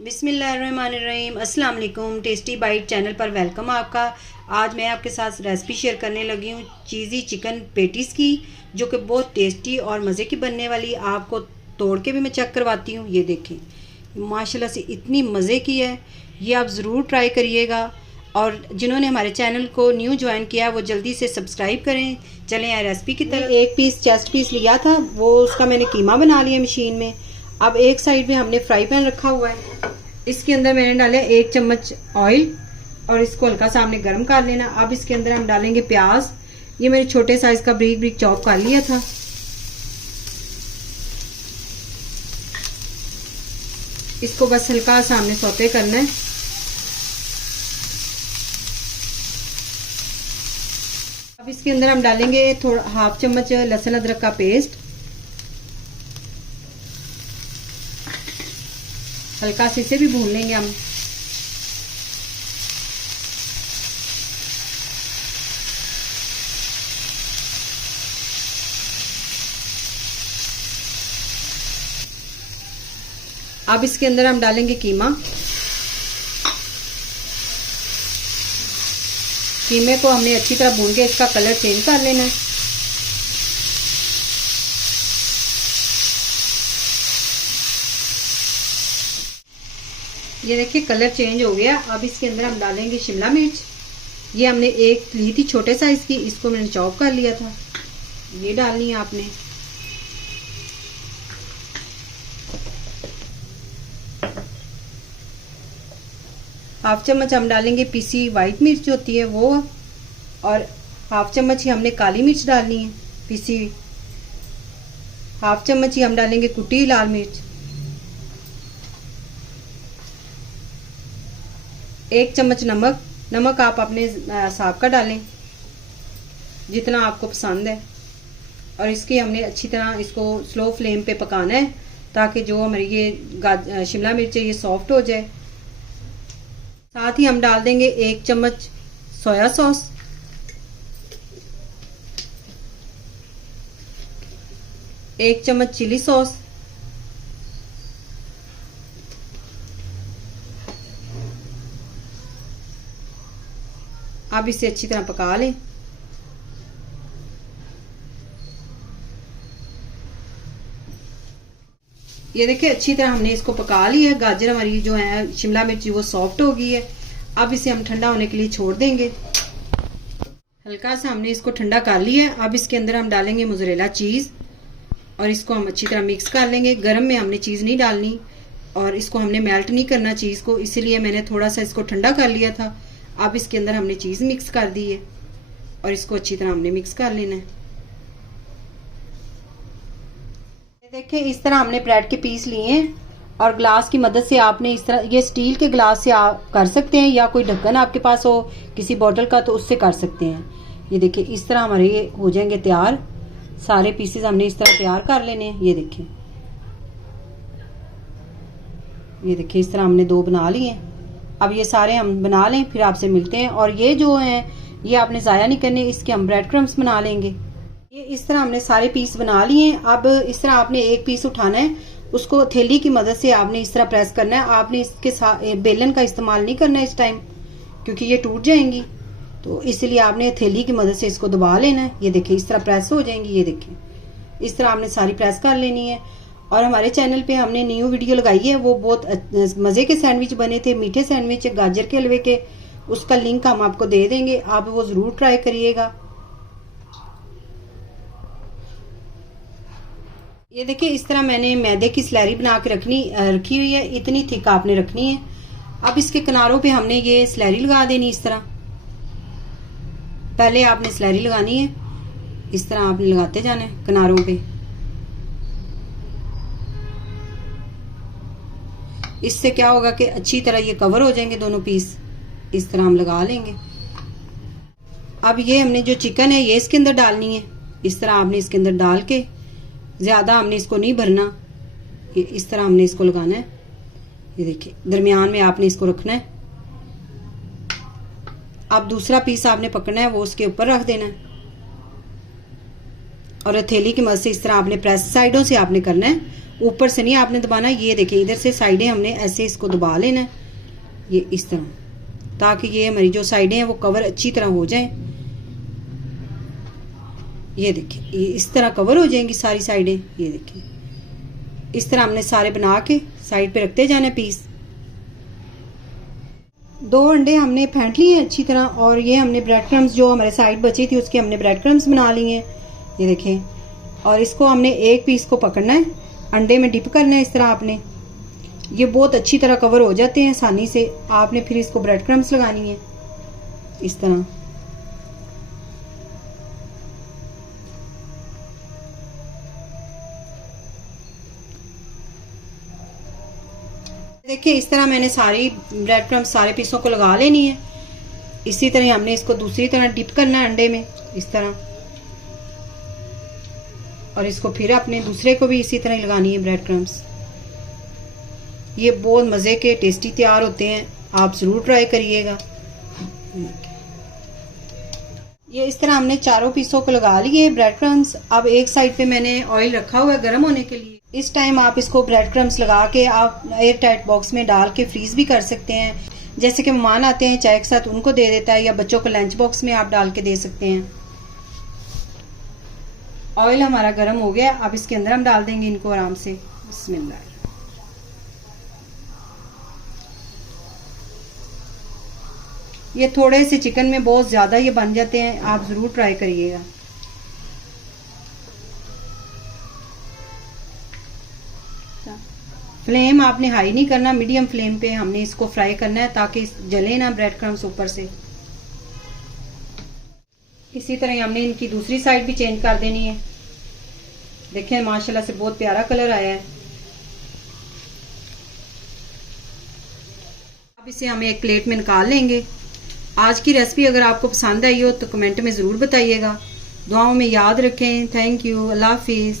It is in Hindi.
बिस्मिल्लाहिर्रहमानिर्रहीम। अस्सलाम वालेकुम। टेस्टी बाइट चैनल पर वेलकम आपका। आज मैं आपके साथ रेसिपी शेयर करने लगी हूँ चीज़ी चिकन पेटीज़ की, जो कि बहुत टेस्टी और मज़े की बनने वाली। आपको तोड़ के भी मैं चेक करवाती हूँ। ये देखें, माशाल्लाह से इतनी मज़े की है। ये आप ज़रूर ट्राई करिएगा, और जिन्होंने हमारे चैनल को न्यू ज्वाइन किया वो जल्दी से सब्सक्राइब करें। चलें यार रेसिपी की तरफ। एक पीस चेस्ट पीस लिया था, वो उसका मैंने कीमा बना लिया मशीन में। अब एक साइड में हमने फ्राई पैन रखा हुआ है, इसके अंदर मैंने डाला 1 चम्मच ऑयल, और इसको हल्का सा हमने गर्म कर लेना। अब इसके अंदर हम डालेंगे प्याज। ये मैंने छोटे साइज का ब्रीक ब्रीक चॉप कर लिया था। इसको बस हल्का सा हमने सौते करना है। अब इसके अंदर हम डालेंगे थोड़ा हाफ चम्मच लहसुन अदरक का पेस्ट। हल्का से इसे भी भून लेंगे हम। अब इसके अंदर हम डालेंगे कीमा। कीमे को हमने अच्छी तरह भून के इसका कलर चेंज कर लेना है। ये देखिए कलर चेंज हो गया। अब इसके अंदर हम डालेंगे शिमला मिर्च। ये हमने एक ली थी छोटे साइज की, इसको मैंने चॉप कर लिया था। ये डालनी है आपने। हाफ चम्मच हम डालेंगे पीसी वाइट मिर्च होती है वो, और हाफ चम्मच ही हमने काली मिर्च डालनी है पीसी। हाफ चम्मच ही हम डालेंगे कुटी लाल मिर्च। 1 चम्मच नमक। नमक आप अपने हिसाब का डालें जितना आपको पसंद है। और इसकी हमने अच्छी तरह इसको स्लो फ्लेम पे पकाना है, ताकि जो हमारी ये शिमला मिर्च है ये सॉफ्ट हो जाए। साथ ही हम डाल देंगे 1 चम्मच सोया सॉस, 1 चम्मच चिली सॉस, अब इसे अच्छी तरह पका लें। ये देखिए अच्छी तरह हमने इसको पका लिया है। गाजर हमारी जो है शिमला मिर्च वो सॉफ्ट हो गई है। अब इसे हम ठंडा होने के लिए छोड़ देंगे। हल्का सा हमने इसको ठंडा कर लिया है। अब इसके अंदर हम डालेंगे मोज़रेला चीज़, और इसको हम अच्छी तरह मिक्स कर लेंगे। गरम में हमने चीज़ नहीं डालनी, और इसको हमने मेल्ट नहीं करना चीज़ को, इसीलिए मैंने थोड़ा सा इसको ठंडा कर लिया था। अब इसके अंदर हमने चीज़ मिक्स कर दी है, और इसको अच्छी तरह हमने मिक्स कर लेना है। देखिए इस तरह हमने ब्रेड के पीस लिए हैं, और ग्लास की मदद से आपने इस तरह, ये स्टील के ग्लास से आप कर सकते हैं, या कोई ढक्कन आपके पास हो किसी बॉटल का तो उससे कर सकते हैं। ये देखिए इस तरह हमारे ये हो जाएंगे तैयार। सारे पीसेस हमने इस तरह तैयार कर लेने हैं। ये देखिए, ये देखिए इस तरह हमने 2 बना लिए। अब ये सारे हम बना लें, फिर आपसे मिलते हैं। और ये जो हैं ये आपने ज़ाया नहीं करने, इसके हम ब्रेड क्रम्स बना लेंगे। ये इस तरह हमने सारे पीस बना लिए हैं। अब इस तरह आपने एक पीस उठाना है, उसको थैली की मदद से आपने इस तरह प्रेस करना है। आपने इसके साथ बेलन का इस्तेमाल नहीं करना है इस टाइम, क्योंकि ये टूट जाएंगी, तो इसलिए आपने थैली की मदद से इसको दबा लेना है। ये देखिए इस तरह प्रेस हो जाएंगी। ये देखिए इस तरह आपने सारी प्रेस कर लेनी है। और हमारे चैनल पे हमने न्यू वीडियो लगाई है, वो बहुत मज़े के सैंडविच बने थे, मीठे सैंडविच गाजर के हलवे के। उसका लिंक हम आपको दे देंगे, आप वो ज़रूर ट्राई करिएगा। ये देखिए इस तरह मैंने मैदे की स्लैरी बना के रखी हुई है। इतनी थिक आपने रखनी है। अब इसके किनारों पे हमने ये स्लैरी लगा देनी इस तरह। पहले आपने स्लैरी लगानी है, इस तरह आपने लगाते जाना है किनारों पे। इससे क्या होगा कि अच्छी तरह ये कवर हो जाएंगे दोनों पीस। इस तरह हम लगा लेंगे। अब ये हमने जो चिकन है ये इसके अंदर डालनी है। इस तरह आपने इसके अंदर डाल के, ज़्यादा हमने इसको नहीं भरना, ये इस तरह हमने इसको लगाना है। ये देखिए दरमियान में आपने इसको रखना है। अब दूसरा पीस आपने पकड़ना है, वो उसके ऊपर रख देना है, और हथेली की मदद से इस तरह आपने प्रेस साइडों से आपने करना है, ऊपर से नहीं आपने दबाना। ये देखिए इधर से साइडें हमने ऐसे इसको दबा लेना है, ये इस तरह, ताकि ये हमारी जो साइडें हैं वो कवर अच्छी तरह हो जाएं। ये देखिए ये इस तरह कवर हो जाएंगी सारी साइडें। ये देखिए इस तरह हमने सारे बना के साइड पे रखते जाना पीस। 2 अंडे हमने फेंट लिए हैं अच्छी तरह, और ये हमने ब्रेड क्रम्स जो हमारे साइड बची थी उसके हमने ब्रेड क्रम्स बना लिए हैं। ये देखें, और इसको हमने एक पीस को पकड़ना है, अंडे में डिप करना है इस तरह आपने। ये बहुत अच्छी तरह कवर हो जाते हैं आसानी से। आपने फिर इसको ब्रेड क्रम्स लगानी है इस तरह। देखिए इस तरह मैंने सारी ब्रेड क्रम्स सारे पीसों को लगा लेनी है। इसी तरह हमने इसको दूसरी तरह डिप करना है अंडे में इस तरह, और इसको फिर अपने दूसरे को भी इसी तरह लगानी है ब्रेड क्रम्स। ये बहुत मज़े के टेस्टी तैयार होते हैं, आप ज़रूर ट्राई करिएगा। ये इस तरह हमने चारों पीसों को लगा लिए ब्रेड क्रम्स। अब एक साइड पे मैंने ऑयल रखा हुआ है गर्म होने के लिए। इस टाइम आप इसको ब्रेड क्रम्स लगा के आप एयर टाइट बॉक्स में डाल के फ्रीज भी कर सकते हैं। जैसे कि मेहमान आते हैं चाय के साथ, उनको दे देता है, या बच्चों को लंच बॉक्स में आप डाल के दे सकते हैं। ऑयल हमारा गर्म हो गया, अब इसके अंदर हम डाल देंगे इनको आराम से। बिस्मिल्लाह। ये थोड़े से चिकन में बहुत ज़्यादा ये बन जाते हैं, आप ज़रूर ट्राई करिएगा। फ्लेम आपने हाई नहीं करना, मीडियम फ्लेम पे हमने इसको फ्राई करना है ताकि जले ना ब्रेड क्रम्स ऊपर से। इसी तरह हमने इनकी दूसरी साइड भी चेंज कर देनी है। देखें माशाल्लाह से बहुत प्यारा कलर आया है। अब इसे हम एक प्लेट में निकाल लेंगे। आज की रेसिपी अगर आपको पसंद आई हो तो कमेंट में ज़रूर बताइएगा। दुआओं में याद रखें। Thank you. अल्लाह हाफिज़।